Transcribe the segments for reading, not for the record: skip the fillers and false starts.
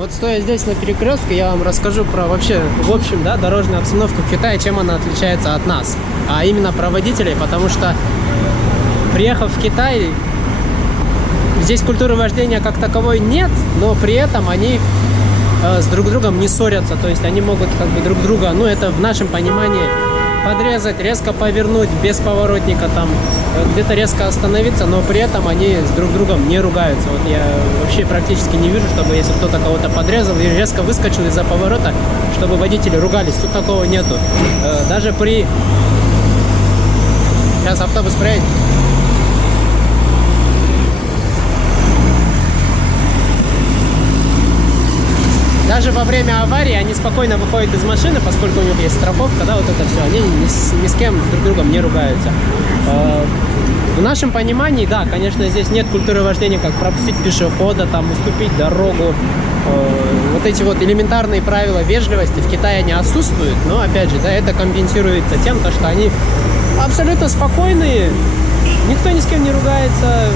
Вот стоя здесь на перекрестке, я вам расскажу про вообще, в общем, да, дорожную обстановку в Китае, чем она отличается от нас, а именно про водителей, потому что, приехав в Китай, здесь культуры вождения как таковой нет, но при этом они с друг другом не ссорятся, то есть они могут как бы друг друга, ну это в нашем понимании, подрезать, резко повернуть без поворотника, там где-то резко остановиться, но при этом они с друг другом не ругаются. Вот я вообще практически не вижу, чтобы если кто-то кого-то подрезал и резко выскочил из-за поворота, чтобы водители ругались. Тут такого нету. Даже при... Сейчас автобус проедет. Даже во время аварии они спокойно выходят из машины, поскольку у них есть страховка, да, вот это все. Они ни с кем друг другом не ругаются. В нашем понимании, да, конечно, здесь нет культуры вождения, как пропустить пешехода, там, уступить дорогу. Вот эти вот элементарные правила вежливости в Китае они отсутствуют, но, опять же, да, это компенсируется тем, что они абсолютно спокойные, никто ни с кем не ругается,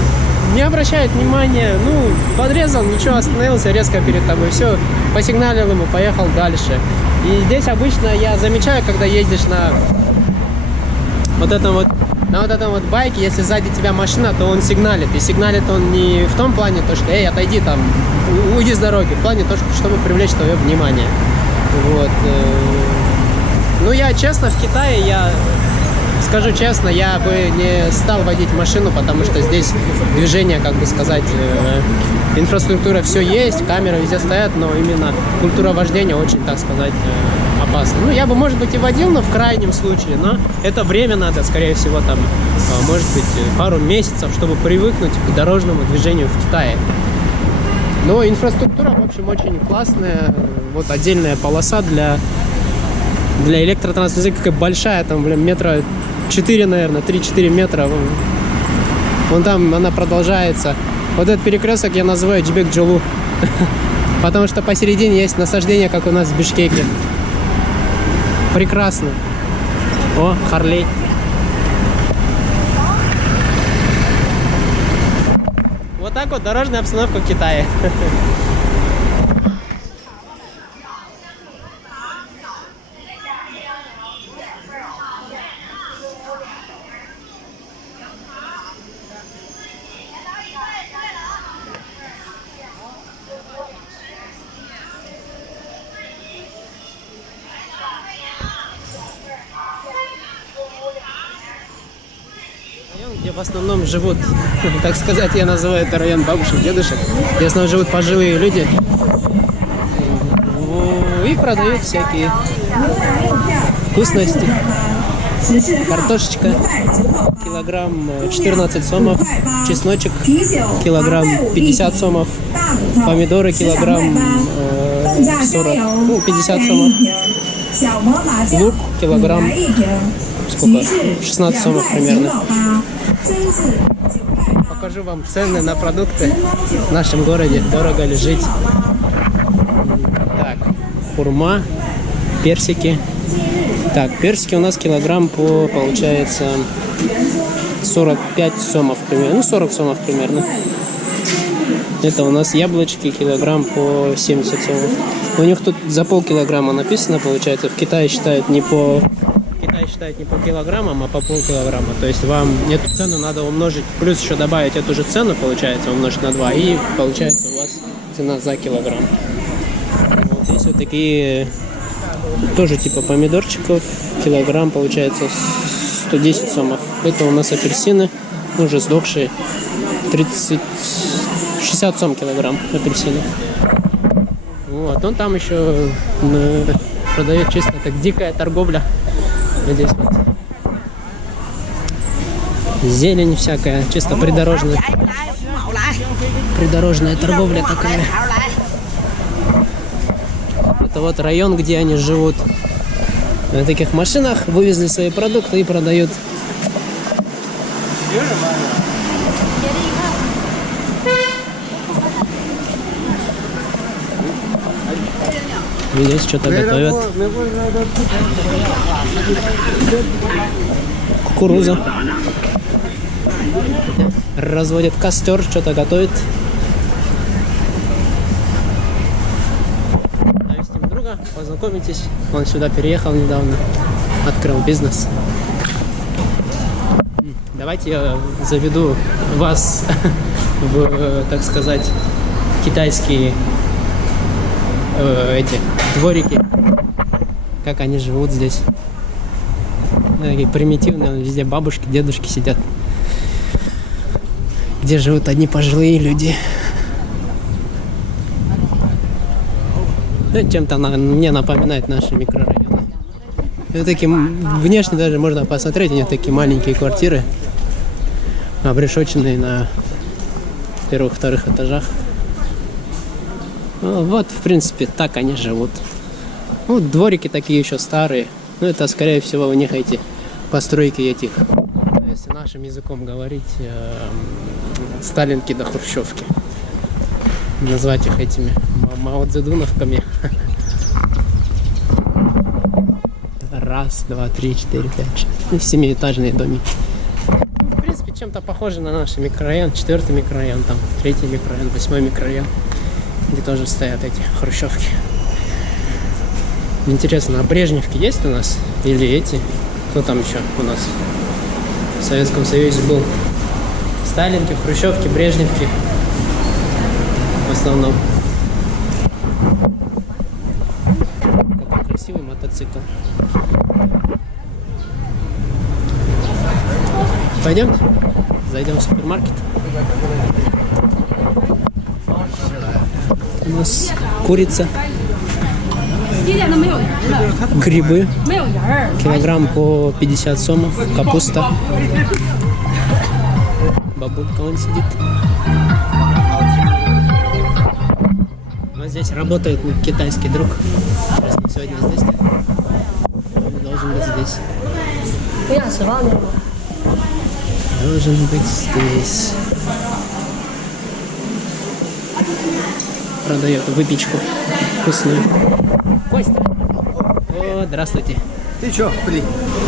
не обращает внимания, ну, подрезал, ничего, остановился резко перед тобой, все, посигналил ему, поехал дальше. И здесь обычно я замечаю, когда ездишь на вот этом вот байке, если сзади тебя машина, то он сигналит. И сигналит он не в том плане, то, что эй, отойди там, уйди с дороги, в плане то, чтобы привлечь твое внимание. Вот. Ну, я честно, в Китае, я скажу честно, я бы не стал водить машину, потому что здесь движение, как бы сказать, инфраструктура все есть, камеры везде стоят, но именно культура вождения очень, так сказать, опасна. Ну, я бы, может быть, и водил, но в крайнем случае, но это время надо, скорее всего, там, может быть, пару месяцев, чтобы привыкнуть к дорожному движению в Китае. Но инфраструктура, в общем, очень классная. Вот отдельная полоса для электротранспорта, какая большая, там, блин, метра 4, наверное, 3-4 метра. Вон там она продолжается. Вот этот перекресток я называю Джибек-Джолу. Потому что посередине есть насаждение, как у нас в Бишкеке. Прекрасно. О, Харлей. Вот так вот дорожная обстановка в Китае. Где в основном живут, так сказать, я называю это район бабушек, дедушек, где в основном живут пожилые люди и продают всякие вкусности. Картошечка, килограмм 14 сомов, чесночек, килограмм 50 сомов, помидоры, килограмм 40, ну, 50 сомов, лук, килограмм, сколько, 16 сомов примерно. Покажу вам цены на продукты в нашем городе, дорого ли жить. Так, хурма, персики. Так, персики у нас килограмм по, получается, 45 сомов примерно, ну 40 сомов примерно. Это у нас яблочки, килограмм по 70 сомов. У них тут за полкилограмма написано, получается, в Китае считают не по килограммам, а по полкилограмма. То есть вам эту цену надо умножить, плюс еще добавить эту же цену, получается, умножить на 2, и получается у вас цена за килограмм. Вот здесь вот такие тоже типа помидорчиков, килограмм получается 110 сомов. Это у нас апельсины, уже сдохшие, 60 сом килограмм апельсины. Вот, он там еще продает чисто так дикая торговля. Здесь вот зелень всякая, чисто придорожная торговля такая. Это вот район, где они живут. На таких машинах вывезли свои продукты и продают. Здесь что-то готовят. Кукуруза. Разводят костер, что-то готовят. Познакомитесь. Он сюда переехал недавно. Открыл бизнес. Давайте я заведу вас в, так сказать, китайские эти дворики. Как они живут здесь. Такие примитивные, везде бабушки, дедушки сидят. Где живут одни пожилые люди. Ну, чем-то мне напоминает наши микрорайоны. Такие, внешне даже можно посмотреть, у них такие маленькие квартиры, обрешетченные на первых-вторых этажах. Ну, вот, в принципе, так они живут. Ну, дворики такие еще старые. Ну, это, скорее всего, у них эти постройки этих, если нашим языком говорить, сталинки до хрущевки. Назвать их этими мао-цзэдуновками. Раз, два, три, четыре, пять, шесть. Семиэтажные домики. В принципе, чем-то похоже на наш микрорайон. 4-й микрорайон, там 3-й микрорайон, 8-й микрорайон, где тоже стоят эти хрущевки. Интересно, а Брежневки есть у нас? Или эти? Кто там еще у нас в Советском Союзе был? Сталинки, хрущевки, Брежневки. В основном. Какой красивый мотоцикл. Пойдем? Зайдем в супермаркет. У нас курица. Грибы. Килограмм по 50 сомов. Капуста. Бабулька вон сидит. Вот здесь работает китайский друг. Интересно, сегодня здесь. Он должен быть здесь. Должен быть здесь. Продает выпечку вкусную. Костя! О, здравствуйте. Ты чё, блин?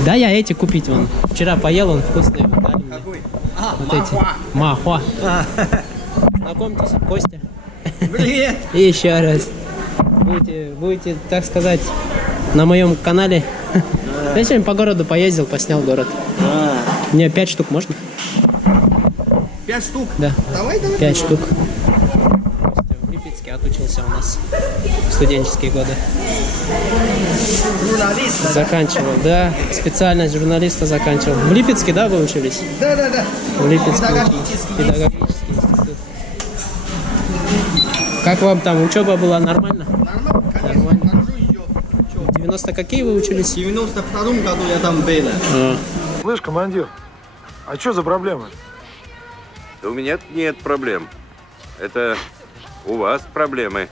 Да, я эти купить вон. Вчера поел, он вкусный. Какой? Вот эти. Махуа. Знакомьтесь, Костя. Привет! И еще раз. Будете, так сказать, на моем канале. Я сегодня по городу поездил, поснял город. Мне 5 штук можно? 5 штук? Да. Давай. 5 штук. В Липецке отучился у нас в студенческие годы. Журналист? Заканчивал, да. Специальность журналиста заканчивал. В Липецке, да, вы учились? Да. В Липецке. Педагогический Педагогический институт. Как вам там учеба была? Нормально? Нормально, конечно. Нормально. Хорошо идет. Чё? 90 какие вы учились? В 92-м году я там был. Слышь, командир, а что за проблемы? Да у меня нет проблем. Это у вас проблемы.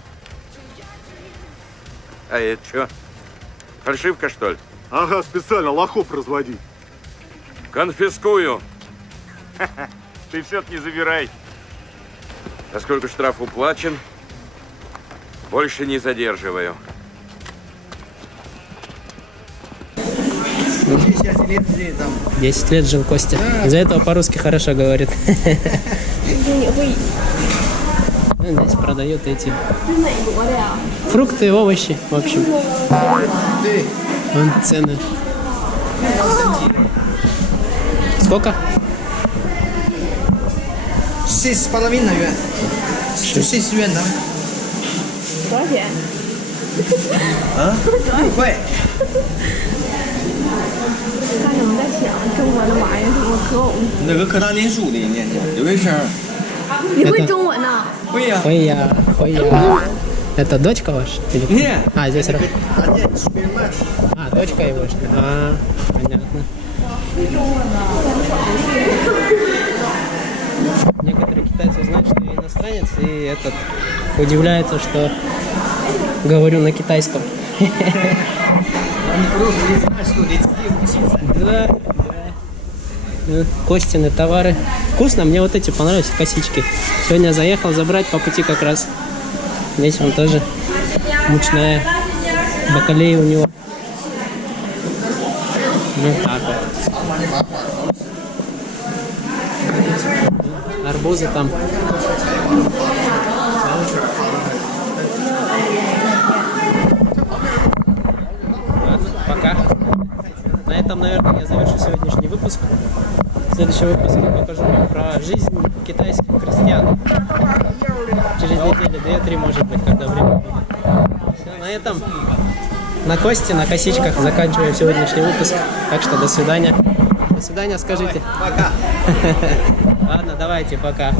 А это что? Фальшивка, что ли? Ага, специально лохов разводить. Конфискую. Ты счет не забирай. Поскольку штраф уплачен, больше не задерживаю. 10 лет здесь там. 10 лет жил Костя. Из-за этого по-русски хорошо говорит. Здесь продают эти фрукты, овощи, в общем. Ты. Вон цены. Сколько? 6,5 元。6 元的。多少钱？啊？5块。刚才我们在想中国的玩意儿怎么和我们。那个课堂念书的念念，留一声。你会中文呢？会呀。Ой, я. Это дочка ваша? Или- Не. А, здесь... А нет, супермаркет. А, дочка его, что ли? А, понятно. Некоторые китайцы знают, что я иностранец, и этот удивляется, что говорю на китайском. Они просто не знают, что здесь учиться. Да. Костины товары. Вкусно, мне вот эти понравились, косички. Сегодня заехал забрать по пути как раз. Здесь он тоже мучная. Бакалея у него. Ну так вот. Арбузы там. на этом, наверное, я завершу сегодняшний выпуск. В следующем выпуске покажу вам про жизнь китайских крестьян. Через неделю, 2-3, может быть, когда время будет. Все, на этом, на кости, на косичках заканчиваем сегодняшний выпуск. Так что до свидания. До свидания, скажите. Пока. Ладно, давайте, пока.